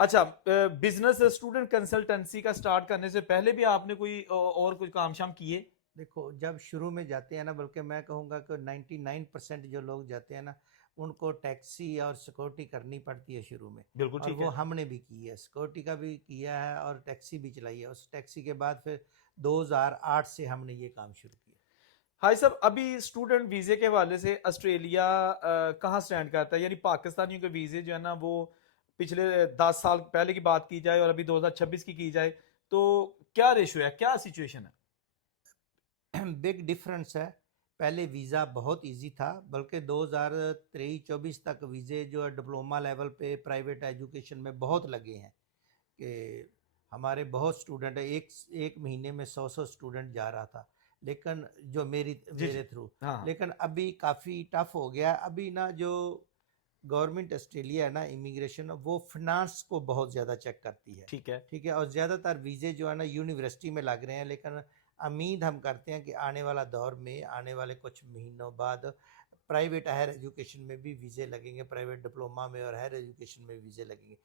अच्छा, business student consultancy का start करने से पहले भी आपने कोई और कुछ काम शाम किए? देखो, जब शुरू में जाते हैं ना, बल्कि मैं कहूँगा कि 99% जो लोग जाते हैं ना, उनको टैक्सी और सिक्योरिटी करनी पड़ती है शुरू में। बिल्कुल और ठीक वो है। हमने भी की है, सिक्योरिटी का भी किया है और टैक्सी भी चलाई है। उस टैक्सी के बाद फिर 2008 से हमने ये काम शुरू किया। हाय साहब, अभी स्टूडेंट वीज़े के हवाले से ऑस्ट्रेलिया कहाँ स्टैंड करता है? यानी पाकिस्तानियों के वीज़े जो है ना, वो पिछले 10 साल पहले की बात की जाए और अभी 2026 की जाए, तो क्या रेशियो है, क्या सिचुएशन है? बिग डिफरेंस है। पहले वीज़ा बहुत इजी था, बल्कि 2023-24 तक वीज़े जो है डिप्लोमा लेवल पे प्राइवेट एजुकेशन में बहुत लगे हैं कि हमारे बहुत स्टूडेंट है, एक एक महीने में 100 स्टूडेंट जा रहा था, लेकिन जो जी, जी। मेरे थ्रू। हाँ, हाँ। लेकिन अभी काफ़ी टफ हो गया। अभी ना जो गवर्नमेंट ऑस्ट्रेलिया है ना, इमिग्रेशन, वो फिनांस को बहुत ज़्यादा चेक करती है। ठीक है। ठीक है, और ज़्यादातर वीज़े जो है ना यूनिवर्सिटी में लग रहे हैं, लेकिन उम्मीद हम करते हैं कि आने वाला दौर में, आने वाले कुछ महीनों बाद प्राइवेट हायर एजुकेशन में भी वीज़े लगेंगे, प्राइवेट डिप्लोमा में और हायर एजुकेशन में वीज़े लगेंगे।